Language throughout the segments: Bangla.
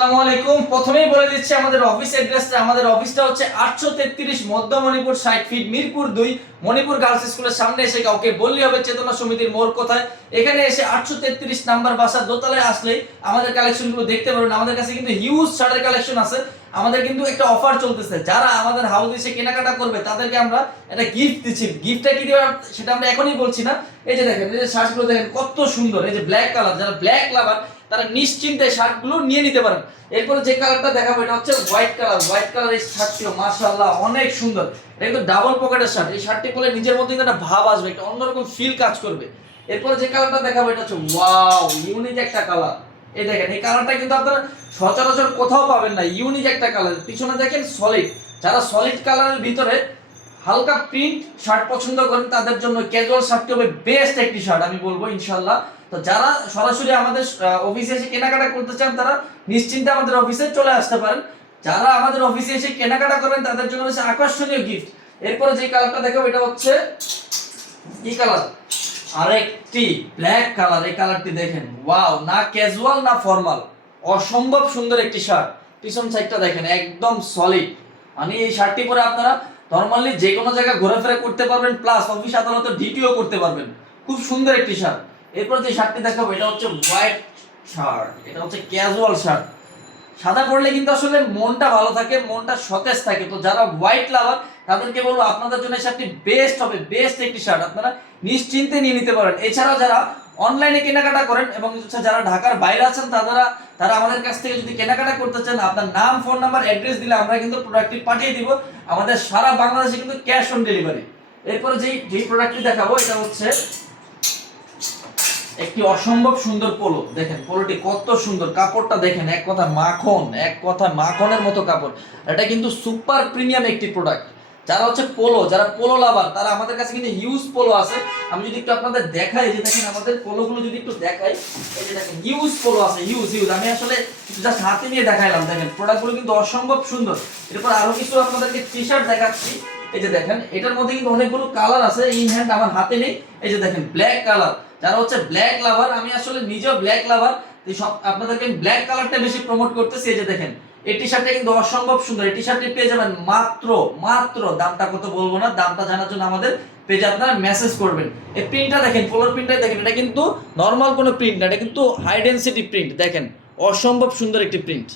আসসালামু আলাইকুম। প্রথমেই বলে দিচ্ছি আমাদের অফিস অ্যাড্রেসটা। আমাদের অফিসটা হচ্ছে 833 মধ্য মণিপুর 60 ফিট মিরপুর 2 মণিপুর গার্লস স্কুলের সামনে। এসে কাউকে বললেই হবে চেতনা সমিতির মোড় কোথায়। এখানে এসে 833 নাম্বার বাসা দোতলায় আসলেই আমাদের কালেকশনগুলো দেখতে পারবেন। আমাদের কাছে কিন্তু হিউজ শার্টের কালেকশন আছে। আমাদের কিন্তু একটা অফার চলতেছে, যারা আমাদের হাউস এসে কেনাকাটা করবে তাদেরকে আমরা একটা গিফট দিচ্ছি। গিফটটা কি দেব সেটা আমরা এখনই বলছি না। এই যে দেখেন, এই যে শার্টগুলো দেখেন কত সুন্দর, এই যে ব্ল্যাক কালার, যারা ব্ল্যাক লাভার তারা নিশ্চিন্তে শার্টগুলো নিয়ে নিতে পারেন। এরপরে যে কালারটা দেখাবো এটা হচ্ছে হোয়াইট কালার। হোয়াইট কালার এই শার্টটিও মাশাআল্লাহ অনেক সুন্দর। এটা কিন্তু ডাবল পকেটের শার্ট। এই শার্টটি পরে নিজের মধ্যে একটা ভাব আসবে, একটা অন্যরকম ফিল কাজ করবে। এরপরে যে কালারটা দেখাবো এটা হচ্ছে ওয়াও, ইউনিক একটা কালার। এই দেখেন, এই কালারটা কিন্তু আপনারা সচরাচর কোথাও পাবেন না। ইউনিক একটা কালার। পিছনে দেখেন সলিড, যারা সলিড কালারের ভিতরে হালকা প্রিন্ট শার্ট পছন্দ করেন তাদের জন্য ক্যাজুয়াল শার্টটি হবে বেস্ট একটি শার্ট আমি বলবো ইনশাআল্লাহ। তো যারা সরাসরি আমাদের অফিসে এসে কেনাকাটা করতে চান তারা নিশ্চিন্তে আমাদের অফিসে চলে আসতে পারেন। যারা আমাদের অফিসে এসে কেনাকাটা করবেন তাদের জন্য হচ্ছে আকর্ষণীয় গিফট। এরপরে যে কালারটা দেখাবো এটা হচ্ছে কি কালার, আরেকটি ব্ল্যাক কালার। এই কালারটি দেখেন ওয়াও, না ক্যাজুয়াল না ফর্মাল, অসম্ভব সুন্দর একটি শার্ট। পিছন সাইডটা দেখেন একদম সলিড। মানে এই শার্টটি পরে আপনারা নরমালি যে কোনো জায়গায় ঘোরাফেরা করতে পারবেন, প্লাস অফিস আদালতে ডিউটিও করতে পারবেন। খুব সুন্দর একটি শার্ট। এরপর যে শার্টটি দেখাবো এটা হচ্ছে হোয়াইট শার্ট। এটা হচ্ছে ক্যাজুয়াল শার্ট। সাদা পরলে কিন্তু আসলে মনটা ভালো থাকে, মনটা সতেজ থাকে। তো যারা হোয়াইট লাভার তাদেরকে বলবো আপনাদের জন্য শার্টটি বেস্ট হবে, বেস্ট একটি শার্ট, আপনারা নিশ্চিন্তে নিয়ে নিতে পারেন। এছাড়াও যারা অনলাইনে কেনাকাটা করেন এবং যারা ঢাকার বাইরে আছেন তারা আমাদের কাছ থেকে যদি কেনাকাটা করতে চান, আপনার নাম, ফোন নাম্বার, অ্যাড্রেস দিলে আমরা কিন্তু প্রোডাক্টটি পাঠিয়ে দিব। আমাদের সারা বাংলাদেশে কিন্তু ক্যাশ অন ডেলিভারি। এরপরে যেই প্রোডাক্টটি দেখাবো এটা হচ্ছে একটি অসম্ভব সুন্দর পোলো। দেখেন পোলোটি কত সুন্দর, কাপড়টা দেখেন এক কথা মাখন, এক কথা মাখনের মতো কাপড়। এটা কিন্তু সুপার প্রিমিয়াম একটি প্রোডাক্ট। যারা হচ্ছে পোলো, যারা পোলো লাভার তারা আমাদের কাছে কিন্তু হিউজ পোলো আছে। আমি যদি একটু আপনাদের দেখাই, যে দেখেন আমাদের পোলোগুলো যদি একটু দেখাই, এই যে দেখেন হিউজ পোলো আছে, হিউজ হিউজ। আমি আসলে জাস্ট হাতে নিয়ে দেখাইলাম। দেখেন প্রোডাক্টগুলো কিন্তু অসম্ভব সুন্দর। এরপর আরো কিছু আপনাদেরকে টি শার্ট দেখাচ্ছি। এই যে দেখেন এটার মধ্যে কিন্তু অনেকগুলো কালার আছে, ইন হ্যান্ড আমার হাতে নেই। এই যে দেখেন ব্ল্যাক কালার, যারা হচ্ছে ব্ল্যাক লাভার, আমি আসলে নিজেও ব্ল্যাক লাভার, সব আপনাদেরকে ব্ল্যাক কালারটা বেশি প্রমোট করতেছি। এই যে দেখেন এই টি শার্টটা কিন্তু অসম্ভব সুন্দর। এই টি শার্টটি পেয়ে যাবেন মাত্র দামটা কত বলবো না, দামটা জানার জন্য আমাদের পেজে আপনারা মেসেজ করবেন। এই প্রিন্টটা দেখেন, পোলোর প্রিন্টটা দেখেন, এটা কিন্তু নর্মাল কোনো প্রিন্ট না, এটা কিন্তু হাই ডেনসিটি প্রিন্ট। দেখেন অসম্ভব সুন্দর একটি প্রিন্ট।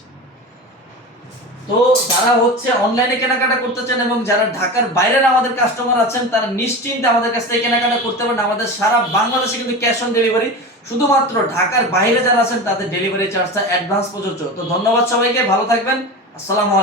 তো যারা হচ্ছে অনলাইনে কেনাকাটা করতে চান এবং যারা ঢাকার বাইরের আমাদের কাস্টমার আছেন তারা নিশ্চিন্তে আমাদের কাছ থেকে কেনাকাটা করতে পারেন। আমাদের সারা বাংলাদেশে কিন্তু ক্যাশ অন ডেলিভারি। শুধুমাত্র ঢাকার বাইরে যারা আছেন তাদের ডেলিভারি চার্জটা অ্যাডভান্স প্রযোজ্য। তো ধন্যবাদ সবাইকে, ভালো থাকবেন। আসসালামু আলাইকুম।